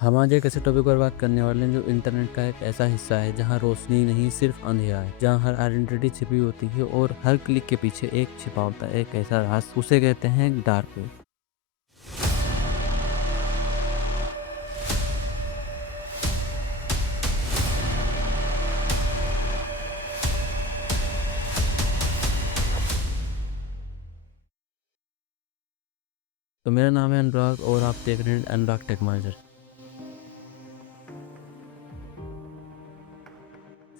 हम आज एक ऐसे टॉपिक पर बात करने वाले हैं जो इंटरनेट का एक ऐसा हिस्सा है जहां रोशनी नहीं सिर्फ अंधेरा है, जहां हर आइडेंटिटी छिपी होती है और हर क्लिक के पीछे एक छिपा होता है एक ऐसा राज, उसे कहते हैं डार्क वेब। तो मेरा नाम है अनुराग और आप देख रहे हैं अनुराग टेक्नोलॉजी।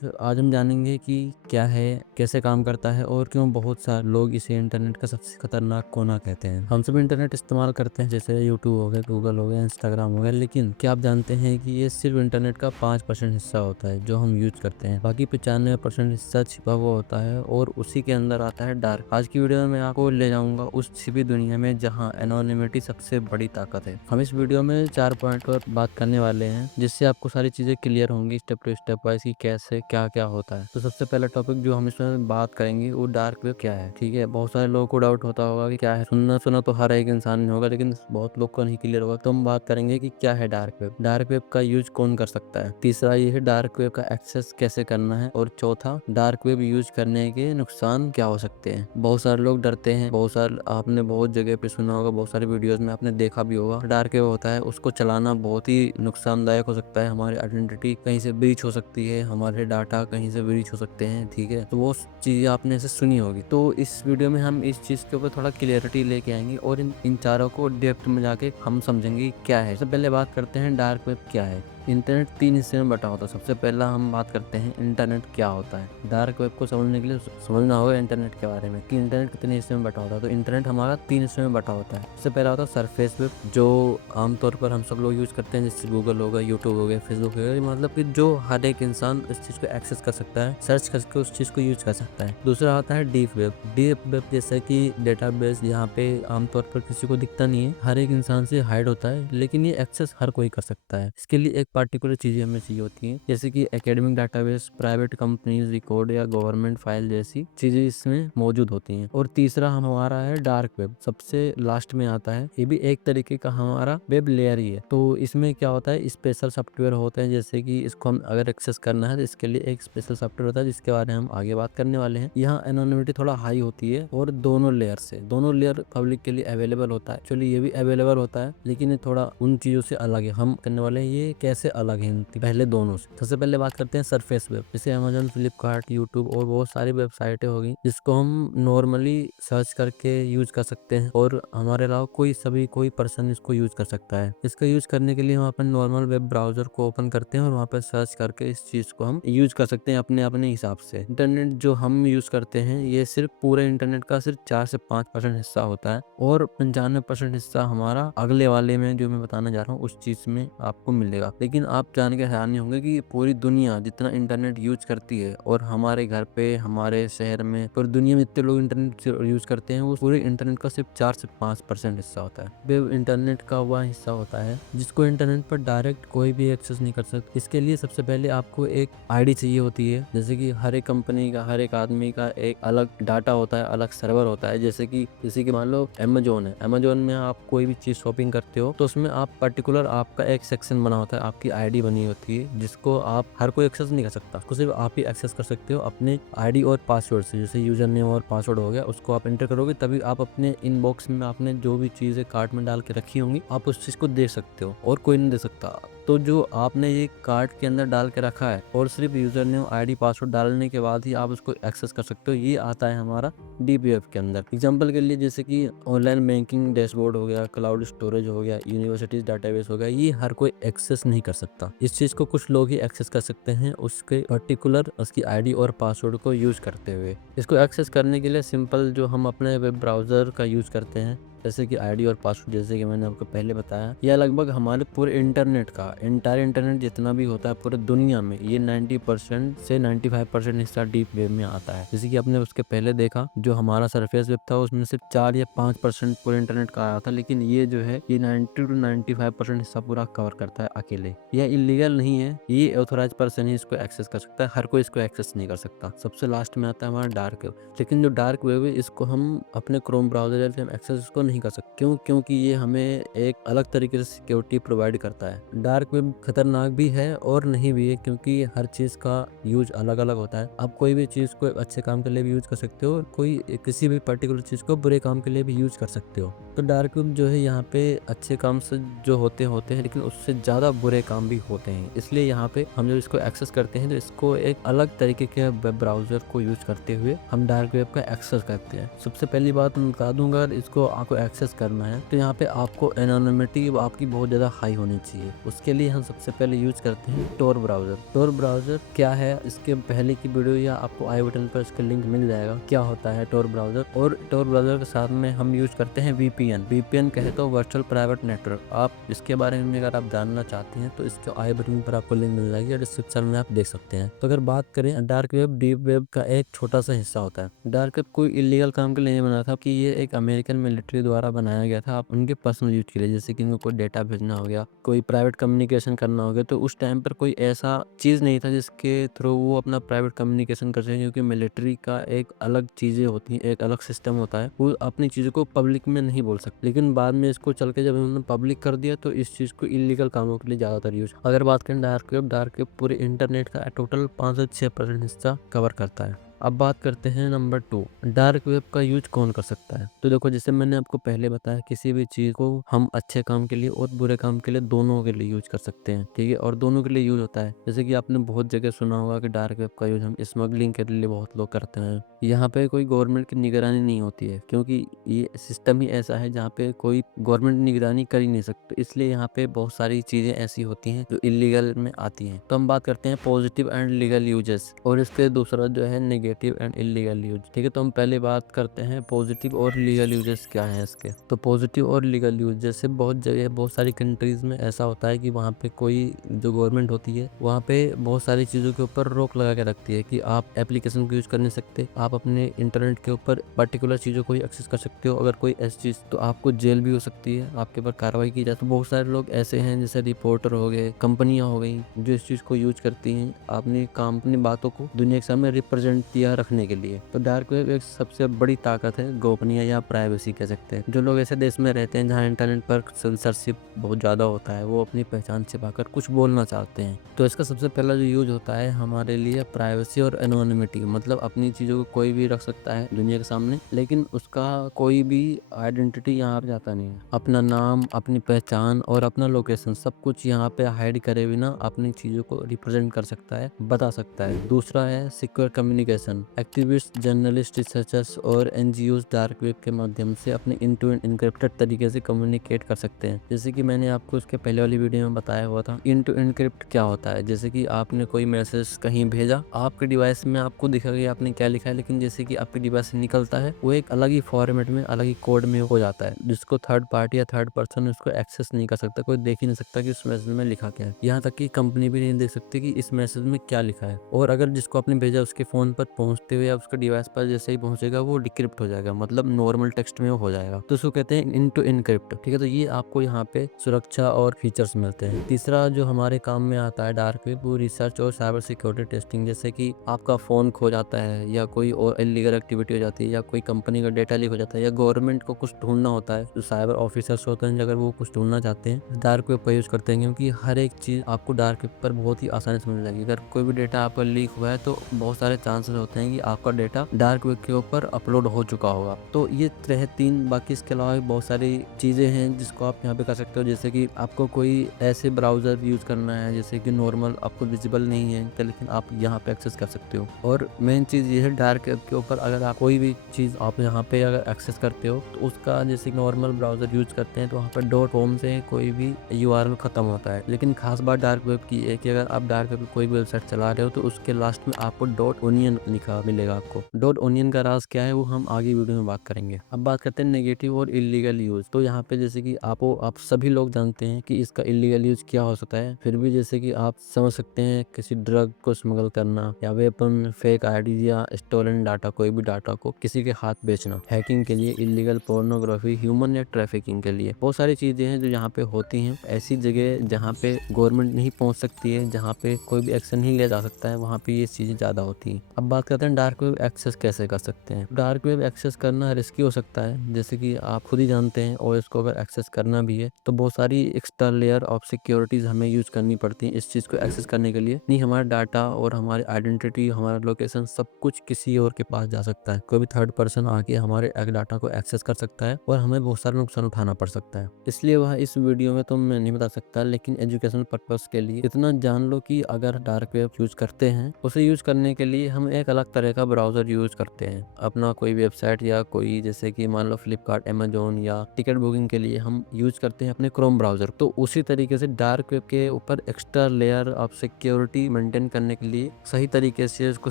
तो आज हम जानेंगे कि क्या है, कैसे काम करता है और क्यों बहुत सारे लोग इसे इंटरनेट का सबसे खतरनाक कोना कहते हैं। हम सब इंटरनेट इस्तेमाल करते हैं, जैसे यूट्यूब हो गया, गूगल हो गया, इंस्टाग्राम हो गया, लेकिन क्या आप जानते हैं कि ये सिर्फ इंटरनेट का 5% हिस्सा होता है जो हम यूज करते हैं। बाकी 95% हिस्सा छिपा हुआ होता है और उसी के अंदर आता है डार्क। आज की वीडियो में मैं आपको ले जाऊंगा उस छिपी दुनिया में जहाँ एनोनिमिटी सबसे बड़ी ताकत है। हम इस वीडियो में 4 पॉइंट पर बात करने वाले हैं जिससे आपको सारी चीजें क्लियर होंगी स्टेप टू स्टेप वाइज कि कैसे क्या क्या होता है। तो सबसे पहला टॉपिक जो हम इसमें बात करेंगे वो डार्क वेब क्या है। ठीक है, बहुत सारे लोगों को डाउट होता होगा कि क्या है। सुनना सुना तो हर एक इंसान ने होगा, लेकिन बहुत लोग को नहीं क्लियर होगा। तो हम बात करेंगे कि क्या है डार्क वेब, डार्क वेब का यूज कौन कर सकता है, तीसरा ये है डार्क वेब का एक्सेस कैसे करना है, और चौथा डार्क वेब यूज करने के नुकसान क्या हो सकते हैं। बहुत सारे लोग डरते हैं, बहुत सारे आपने बहुत जगह पे सुना होगा, बहुत सारे वीडियोस में आपने देखा भी होगा। डार्क वेब होता है, उसको चलाना बहुत ही नुकसानदायक हो सकता है। हमारी आइडेंटिटी कहीं से ब्रीच हो सकती है, हमारे डाटा कहीं से ब्रीच हो सकते हैं। ठीक है, तो वो चीज आपने ऐसे सुनी होगी। तो इस वीडियो में हम इस चीज के ऊपर थोड़ा क्लियरिटी लेके आएंगे और इन चारों को डेप्थ में जाके हम समझेंगे क्या है। सबसे पहले बात करते हैं डार्क वेब क्या है। इंटरनेट 3 हिस्से में बटा होता है। सबसे पहला हम बात करते हैं इंटरनेट क्या होता है। डार्क वेब को समझने के लिए समझना होगा इंटरनेट के बारे में कि इंटरनेट कितने हिस्से में बटा होता है। तो इंटरनेट हमारा 3 हिस्से में बटा होता है। सबसे पहला होता है सरफेस वेब, जो आमतौर पर हम सब लोग यूज करते हैं, जैसे गूगल हो गया, यूट्यूब हो गया, फेसबुक हो गया। मतलब कि जो हर एक इंसान इस चीज को एक्सेस कर सकता है, सर्च करके उस चीज को यूज कर सकता है। दूसरा होता है डीप वेब। डीप वेब जैसे कि डेटाबेस, यहाँ पे आमतौर पर किसी को दिखता नहीं है, हर एक इंसान से हाइड होता है, लेकिन ये एक्सेस हर कोई कर सकता है। इसके लिए एक पार्टिकुलर चीजें हमें चाहिए होती हैं, जैसे कि academic database, private companies record या गवर्नमेंट फाइल जैसी चीजें इसमें मौजूद होती हैं। और तीसरा हमारा है डार्क वेब, सबसे लास्ट में आता है। ये भी एक तरीके का हमारा वेब लेयर ही है। तो इसमें क्या होता है, स्पेशल सॉफ्टवेयर होते हैं, जैसे कि इसको हम अगर एक्सेस करना है तो इसके लिए एक स्पेशल सॉफ्टवेयर होता है जिसके बारे में हम आगे बात करने वाले हैं। यहाँ एनोनिमिटी थोड़ा हाई होती है और दोनों लेयर पब्लिक के लिए अवेलेबल होता है। एक्चुअली ये भी अवेलेबल होता है, लेकिन ये थोड़ा उन चीजों से अलग है। हम करने वाले हैं ये कैसे अलग है पहले दोनों से। सबसे पहले बात करते हैं सरफेस वेब, जैसे अमेजोन, फ्लिपकार्ट, यूट्यूब और बहुत सारी वेबसाइटें होगी जिसको हम नॉर्मली सर्च करके यूज कर सकते हैं और हमारे अलावा कोई पर्सन इसको यूज कर सकता है। इसका यूज करने के लिए हम अपने नॉर्मल वेब ब्राउजर को ओपन करते हैं और वहाँ पर सर्च करके इस चीज को हम यूज कर सकते हैं अपने अपने हिसाब से। इंटरनेट जो हम यूज करते हैं ये सिर्फ पूरे इंटरनेट का सिर्फ 4 से 5% हिस्सा होता है और 95% हिस्सा हमारा अगले वाले में जो मैं बताने जा रहा हूँ उस चीज में आपको मिलेगा। लेकिन आप जान के हैरान नहीं होंगे कि पूरी दुनिया जितना इंटरनेट यूज करती है और हमारे घर पे, हमारे शहर में, पूरी दुनिया में इतने लोग इंटरनेट यूज करते हैं, वो पूरे इंटरनेट का सिर्फ 4 से 5% हिस्सा होता है। वेब इंटरनेट का वह हिस्सा होता है जिसको इंटरनेट पर डायरेक्ट कोई भी एक्सेस नहीं कर सकता। इसके लिए सबसे पहले आपको एक आईडी चाहिए होती है, जैसे कि हर एक कंपनी का, हर एक आदमी का एक अलग डाटा होता है, अलग सर्वर होता है। जैसे कि मान लो अमेजोन है, अमेजोन में आप कोई भी चीज शॉपिंग करते हो तो उसमें आप पर्टिकुलर आपका एक सेक्शन बना होता है, आपकी आईडी बनी होती है जिसको आप हर कोई एक्सेस नहीं कर सकता, उसको सिर्फ आप ही एक्सेस कर सकते हो अपने आईडी और पासवर्ड से। जैसे यूजर नेम और पासवर्ड हो गया, उसको आप एंटर करोगे तभी आप अपने इनबॉक्स में आपने जो भी चीजें कार्ट में डाल के रखी होंगी आप उस चीज को देख सकते हो और कोई नहीं दे सकता। तो जो आपने ये कार्ट के अंदर डाल के रखा है और सिर्फ यूजर नेम, आईडी, पासवर्ड डालने के बाद ही आप उसको एक्सेस कर सकते हो, ये आता है हमारा डीप वेब के अंदर। एग्जांपल के लिए जैसे कि ऑनलाइन बैंकिंग डैशबोर्ड हो गया, क्लाउड स्टोरेज हो गया, यूनिवर्सिटीज डाटाबेस हो गया, ये हर कोई एक्सेस नहीं कर सकता। इस चीज को कुछ लोग ही एक्सेस कर सकते हैं, उसके पर्टिकुलर उसकी आईडी और पासवर्ड को यूज करते हुए। इसको एक्सेस करने के लिए सिंपल जो हम अपने वेब ब्राउजर का यूज करते हैं, जैसे कि आईडी और पासवर्ड, जैसे कि मैंने आपको पहले बताया, यह लगभग हमारे पूरे इंटरनेट का इंटरनेट जितना भी होता है पूरे दुनिया में, ये 90% से 95% हिस्सा डीप वेब में आता है। जैसे कि आपने उसके पहले देखा जो हमारा सरफेस वेब था उसमें सिर्फ 4 या 5% पूरे इंटरनेट का आया था, लेकिन ये जो है ये 90 to 95% हिस्सा पूरा कवर करता है अकेले। यह इलीगल नहीं है, ये ऑथोराइज पर्सन ही इसको एक्सेस कर सकता है, हर कोई इसको एक्सेस नहीं कर सकता। सबसे लास्ट में आता है हमारा डार्क वेब। लेकिन जो डार्क वेब है इसको हम अपने क्रोम ब्राउजर से हम एक्सेस इसको नहीं कर सकते। क्यों? क्योंकि ये हमें एक अलग तरीके से सिक्योरिटी प्रोवाइड करता है। डार्क वेब खतरनाक भी है और नहीं भी है, क्योंकि हर चीज का यूज अलग अलग होता है। आप कोई भी चीज को अच्छे काम के लिए भी यूज कर सकते हो, कोई किसी भी पर्टिकुलर चीज को बुरे काम के लिए भी यूज कर सकते हो। तो डार्क वेब जो है यहाँ पे अच्छे काम से जो होते हैं, लेकिन उससे ज्यादा बुरे काम भी होते हैं। इसलिए यहाँ पे हम जब इसको एक्सेस करते हैं तो इसको एक अलग तरीके के वेब ब्राउजर को यूज करते हुए हम डार्क वेब का एक्सेस करते हैं। सबसे पहली बात मैं बता दूंगा, इसको आपको एक्सेस करना है तो यहाँ पे आपको एनोनिमिटी आपकी बहुत ज्यादा हाई होनी चाहिए। उसके लिए हम सबसे पहले यूज करते हैं टोर ब्राउजर। टोर ब्राउजर क्या है, इसके पहले की वीडियो या आपको आई बटन पर इसका लिंक मिल जाएगा, क्या होता है टोर ब्राउजर। और टोर ब्राउजर के साथ में हम यूज करते हैं वीपीएन। वीपीएन कहे तो वर्चुअल प्राइवेट नेटवर्क। आप इसके बारे में अगर आप जानना चाहते हैं तो इसके आई बटन पर आपको लिंक मिल जाएगी और डिस्क्रिप्शन में आप देख सकते हैं। तो अगर बात करें, डार्क वेब डीप वेब का एक छोटा सा हिस्सा होता है। डार्क वेब कोई इलीगल काम के लिए नहीं बना था कि ये एक अमेरिकन मिलिट्री द्वारा बनाया गया था, आप उनके पर्सनल यूज के लिए, जैसे कि उनको कोई डेटा भेजना हो गया, कोई प्राइवेट कम्युनिकेशन करना हो गया। तो उस टाइम पर कोई ऐसा चीज नहीं था जिसके थ्रू वो अपना प्राइवेट कम्युनिकेशन कर सके, क्योंकि मिलिट्री का एक अलग चीजें होती हैं, एक अलग सिस्टम होता है, वो अपनी चीजों को पब्लिक में नहीं बोल सकते। लेकिन बाद में इसको चल के जब उन्होंने पब्लिक कर दिया तो इस चीज को इलीगल कामों के लिए ज्यादातर यूज। अगर बात करें डार्क वेब पूरे इंटरनेट का टोटल 5 से 6% हिस्सा कवर करता है। अब बात करते हैं नंबर 2, डार्क वेब का यूज कौन कर सकता है। तो देखो, जैसे मैंने आपको पहले बताया, किसी भी चीज को हम अच्छे काम के लिए और बुरे काम के लिए दोनों के लिए यूज कर सकते हैं, ठीक है। और दोनों के लिए यूज होता है। जैसे कि आपने बहुत जगह सुना होगा कि डार्क वेब का यूज हम स्मगलिंग के लिए बहुत लोग करते हैं। यहाँ पे कोई गवर्नमेंट की निगरानी नहीं होती है, क्योंकि ये सिस्टम ही ऐसा है जहाँ पे कोई गवर्नमेंट निगरानी कर ही नहीं सकती। इसलिए यहाँ पे बहुत सारी चीजें ऐसी होती हैं जो इलीगल में आती हैं। तो हम बात करते हैं पॉजिटिव एंड लीगल यूजेस, और इसके दूसरा जो है नेगेटिव एंड इलीगल यूज, ठीक है। तो हम पहले बात करते हैं पॉजिटिव और लीगल यूजेस क्या है इसके। तो पॉजिटिव और लीगल यूज, जैसे बहुत जगह बहुत सारी कंट्रीज में ऐसा होता है कि वहाँ पे कोई जो गवर्नमेंट होती है वहाँ पे बहुत सारी चीजों के ऊपर रोक लगा के रखती है कि आप एप्लीकेशन को यूज कर नहीं सकते, आप अपने इंटरनेट के ऊपर पर्टिकुलर चीजों को ही एक्सेस कर सकते हो। अगर कोई ऐसी चीज, तो आपको जेल भी हो सकती है, आपके ऊपर कार्रवाई की जाए। तो बहुत सारे लोग ऐसे हैं, जैसे रिपोर्टर हो गए, कंपनियां हो गई, जो इस चीज को यूज करती हैं अपनी काम, अपनी बातों को दुनिया के सामने रिप्रेजेंट किया रखने के लिए। तो डार्क वेब एक सबसे बड़ी ताकत है, गोपनीय या प्राइवेसी कह सकते हैं। जो लोग ऐसे देश में रहते हैं जहाँ इंटरनेट पर सेंसरशिप बहुत ज्यादा होता है, वो अपनी पहचान छिपाकर कुछ बोलना चाहते हैं, तो इसका सबसे पहला जो यूज होता है हमारे लिए प्राइवेसी और एनोनिमिटी। मतलब अपनी चीजों को कोई भी रख सकता है दुनिया के सामने, लेकिन उसका कोई भी आइडेंटिटी यहाँ पे जाता नहीं है। अपना नाम, अपनी पहचान और अपना लोकेशन सब कुछ यहाँ पे हाइड करे बिना अपनी चीजों को रिप्रेजेंट कर सकता है, बता सकता है। दूसरा है secure communication. Activist, journalist, researchers और एनजीओ डार्क वेब के माध्यम से अपने इंड टू इंड इनक्रिप्टेड तरीके से कम्युनिकेट कर सकते हैं। जैसे कि मैंने आपको उसके पहले वाली वीडियो में बताया हुआ था, इंड टू इनक्रिप्ट क्या होता है। जैसे कि आपने कोई मैसेज कहीं भेजा, आपके डिवाइस में आपको दिखा कि आपने क्या लिखा है, लेकिन जैसे कि आपके डिवाइस से निकलता है वो एक अलग ही फॉर्मेट में, अलग ही कोड में हो जाता है, जिसको थर्ड पार्टी या थर्ड पर्सन उसको एक्सेस नहीं कर सकता, कोई देख ही नहीं सकता कि उस मैसेज में लिखा क्या है। यहाँ तक कि कंपनी भी नहीं देख सकती कि इस मैसेज में क्या लिखा है। और अगर जिसको आपने भेजा उसके फोन पर पहुंचते हुए या उसके डिवाइस पर जैसे ही पहुंचेगा वो डिक्रिप्ट हो जाएगा, मतलब नॉर्मल टेक्स्ट में हो जाएगा। तो उसको कहते हैं इन टू इनक्रिप्ट, ठीक है। तो ये आपको यहाँ पे सुरक्षा और फीचर्स मिलते हैं। तीसरा जो हमारे काम में आता है डार्क वेब, वो रिसर्च और साइबर सिक्योरिटी टेस्टिंग। जैसे कि आपका फोन खो जाता है या कोई और इलीगल एक्टिविटी हो जाती है या कोई कंपनी का डेटा लीक हो जाता है या गवर्नमेंट को कुछ ढूंढना होता है, जो साइबर ऑफिसर्स होते हैं अगर वो कुछ ढूंढना चाहते हैं, डार्क वेब का यूज करते हैं, क्योंकि हर एक चीज आपको डार्क वेब पर बहुत ही आसानी से मिल जाएगी। अगर कोई भी डेटा आपका लीक हुआ है तो बहुत सारे चांसेस होते हैं कि आपका डेटा डार्क वेब के ऊपर अपलोड हो चुका होगा। तो ये रहे 3, बाकी इसके अलावा भी बहुत सारी चीजें हैं जिसको आप यहाँ पे कर सकते हो। जैसे कि आपको कोई ऐसे ब्राउजर यूज करना है जैसे कि नॉर्मल आपको विजिबल नहीं है, तो लेकिन आप यहाँ पे एक्सेस कर सकते हो। और मेन चीज ये है डार्क वेब के ऊपर, अगर आप कोई भी चीज आप यहाँ पे अगर एक्सेस करते हो तो उसका जैसे नॉर्मल ब्राउजर यूज करते हैं तो वहाँ पर .com से कोई भी URL खत्म होता है। लेकिन खास बात डार्क वेब की है कि अगर आप डार्क वेब कोई भी वेबसाइट चला रहे हो तो उसके लास्ट में आपको .onion लिखा मिलेगा। आपको .onion का राज क्या है वो हम आगे वीडियो में बात करेंगे। अब बात करते हैं नेगेटिव और इलीगल यूज। तो यहाँ पे जैसे कि आप सभी लोग जानते हैं कि इसका इलीगल यूज क्या हो सकता है, फिर भी जैसे कि आप समझ सकते हैं किसी ड्रग को स्मगल करना या वेपन, फेक आईडी या स्टोलन डाटा, कोई भी डाटा को किसी के हाथ बेचना, हैकिंग के लिए, इलीगल पोर्नोग्राफी, ह्यूमन या ट्रैफिकिंग के लिए। बहुत सारी चीजें हैं जो यहाँ पे होती हैं। ऐसी जगह जहाँ पे गवर्नमेंट नहीं पहुँच सकती है, जहाँ पे कोई भी एक्शन नहीं लिया जा सकता है, वहाँ पे ये चीजें ज्यादा होती हैं। अब बात करते हैं डार्क वेब एक्सेस कैसे कर सकते हैं। डार्क वेब एक्सेस करना रिस्की हो सकता है, जैसे कि आप खुद ही जानते हैं, और इसको अगर एक्सेस करना भी है तो बहुत सारी एक्स्ट्रा लेयर ऑफ सिक्योरिटीज हमें यूज करनी पड़ती है इस चीज को एक्सेस करने के लिए। नहीं, हमारा डाटा और हमारी आइडेंटिटी, हमारा लोकेशन सब कुछ किसी और के पास जा सकता है। कोई भी थर्ड पर्सन आके हमारे डाटा को एक्सेस कर सकता है और हमें बहुत सारा नुकसान उठाना पड़ सकता है। इसलिए वह इस वीडियो में तो मैं नहीं बता सकता, लेकिन एजुकेशनल पर्पस के लिए इतना जान लो कि अगर डार्क वेब यूज करते हैं, उसे यूज करने के लिए हम एक अलग तरह का ब्राउजर यूज करते हैं। अपना कोई वेबसाइट या कोई, जैसे कि मान लो फ्लिपकार्ट, अमेजोन या टिकट बुकिंग के लिए हम यूज करते हैं अपने क्रोम ब्राउजर। तो उसी तरीके से डार्क वेब के ऊपर extra layer of security maintain करने के लिए, सही तरीके से उसको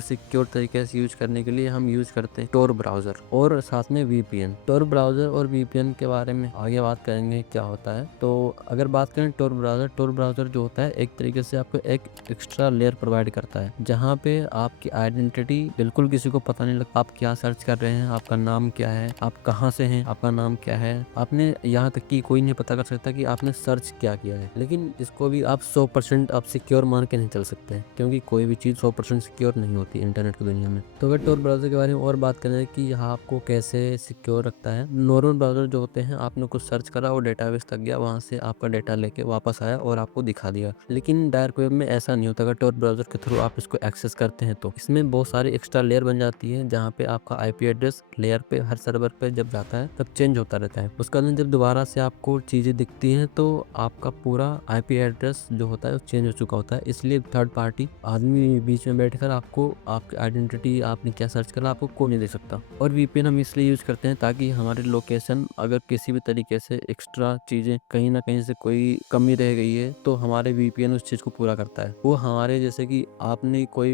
सिक्योर तरीके से यूज करने के लिए हम यूज करते हैं टोर ब्राउजर और साथ में वीपीएन। टोर ब्राउजर और वीपीएन के बारे में आगे बात करेंगे क्या होता है। तो अगर बात करें टोर ब्राउजर जो होता है, एक तरीके से आपको एक एक्स्ट्रा लेयर प्रोवाइड करता है, जहाँ पे आपकी आइडेंटिटी बिल्कुल किसी को पता नहीं लगता। आप क्या सर्च कर रहे हैं, आपका नाम क्या है, आप कहाँ से हैं, आपका नाम क्या है, आपने यहाँ तक कि कोई नहीं पता कर सकता कि आपने सर्च क्या किया है। लेकिन इसको भी आप 100% आप सिक्योर मान के नहीं चल सकते, क्योंकि कोई भी चीज़ 100% सिक्योर नहीं होती इंटरनेट की दुनिया में। तो अगर टोर ब्राउजर के बारे में और बात करें कि यहाँ आपको कैसे सिक्योर रखता है। नॉर्मल ब्राउजर जो होते हैं, आपने कुछ सर्च करा और डेटाबेस तक गया, वहाँ से आपका डेटा लेके वापस आया और आपको दिखा दिया। लेकिन डार्क वेब में ऐसा नहीं होता। अगर टोर ब्राउजर के थ्रू आप इसको एक्सेस करते हैं तो इसमें बहुत सारी एक्स्ट्रा लेयर बन जाती है, जहाँ पे आपका आईपी एड्रेस लेयर पे हर सर्वर पे जब जाता है तब चेंज होता रहता है। उसके बाद जब दोबारा से आपको चीजें दिखती हैं तो आपका पूरा आईपी एड्रेस जो होता है वो चेंज हो चुका होता है। इसलिए थर्ड पार्टी आदमी बीच में बैठकर आपको आपकी आइडेंटिटी, आपने क्या सर्च करा, आपको कोई नहीं देख सकता। और वीपीएन हम इसलिए यूज करते हैं ताकि हमारी लोकेशन अगर किसी भी तरीके से एक्स्ट्रा चीजें कहीं ना कहीं से कोई कमी रह गई है तो हमारे वीपीएन उस चीज को पूरा करता है। वो हमारे, जैसे कि आपने कोई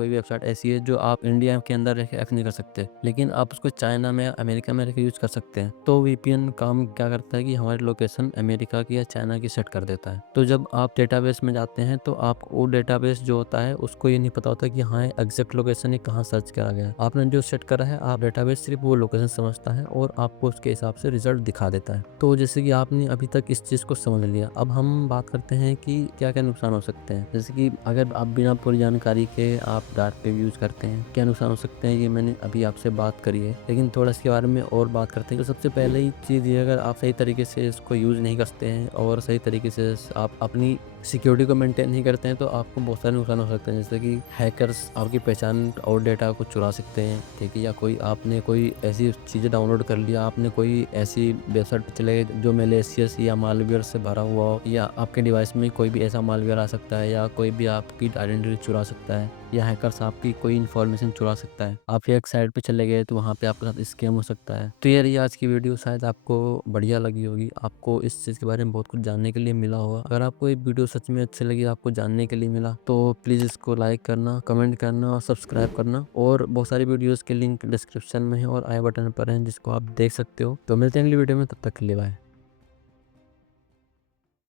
वेबसाइट ऐसी है जो आप इंडिया के अंदर रह के एक्सेस नहीं कर सकते, लेकिन आप उसको चाइना में, अमेरिका में रह के यूज कर सकते हैं। तो वीपीएन काम क्या करता है कि हमारी लोकेशन अमेरिका की या चाइना की सेट कर देता है। तो जब आप डेटाबेस में जाते हैं तो आप वो डेटाबेस जो होता है उसको ये नहीं पता होता कि हाँ एग्जैक्ट लोकेशन कहाँ सर्च करा गया है। आपने जो सेट करा है, आप डेटाबेस सिर्फ वो लोकेशन समझता है और आपको उसके हिसाब से रिजल्ट दिखा देता है। तो जैसे कि आपने अभी तक इस चीज को समझ लिया, अब हम बात करते हैं कि क्या क्या नुकसान हो सकते हैं। जैसे कि अगर आप बिना पूरी जानकारी के आप डार्क वेब यूज करते हैं, क्या नुकसान हो सकते हैं, ये मैंने अभी आपसे बात करी है, लेकिन थोड़ा इसके बारे में और बात करते हैं। तो सबसे पहले ही चीज ये, अगर आप सही तरीके से इसको यूज नहीं करते हैं और सही तरीके से आप अपनी सिक्योरिटी को मेंटेन नहीं करते हैं तो आपको बहुत सारे नुकसान हो सकते हैं। जैसे कि हैकर्स आपकी पहचान और डेटा को चुरा सकते हैं, ठीक है, या कोई आपने कोई ऐसी चीज़ें डाउनलोड कर लिया, आपने कोई ऐसी वेबसाइट पर चले गए जो मैलिशियस या मालवेयर से भरा हुआ हो, या आपके डिवाइस में कोई भी ऐसा मालवेयर आ सकता है, या कोई भी आपकी आइडेंटिटी चुरा सकता है, या हैकर्स आपकी कोई इन्फॉर्मेशन चुरा सकता है। आप एक साइट पे चले गए तो वहाँ पे आपके साथ स्कैम हो सकता है। तो ये रही आज की वीडियो, शायद आपको बढ़िया लगी होगी, आपको इस चीज़ के बारे में बहुत कुछ जानने के लिए मिला होगा। अगर आपको ये वीडियो सच में अच्छी लगी, आपको जानने के लिए मिला, तो प्लीज़ इसको लाइक करना, कमेंट करना और सब्सक्राइब करना। और बहुत सारी वीडियोज़ के लिंक डिस्क्रिप्शन में है और आई बटन पर है, जिसको आप देख सकते हो। तो मिलते हैं अगली वीडियो में, तब तक के लिए बाय।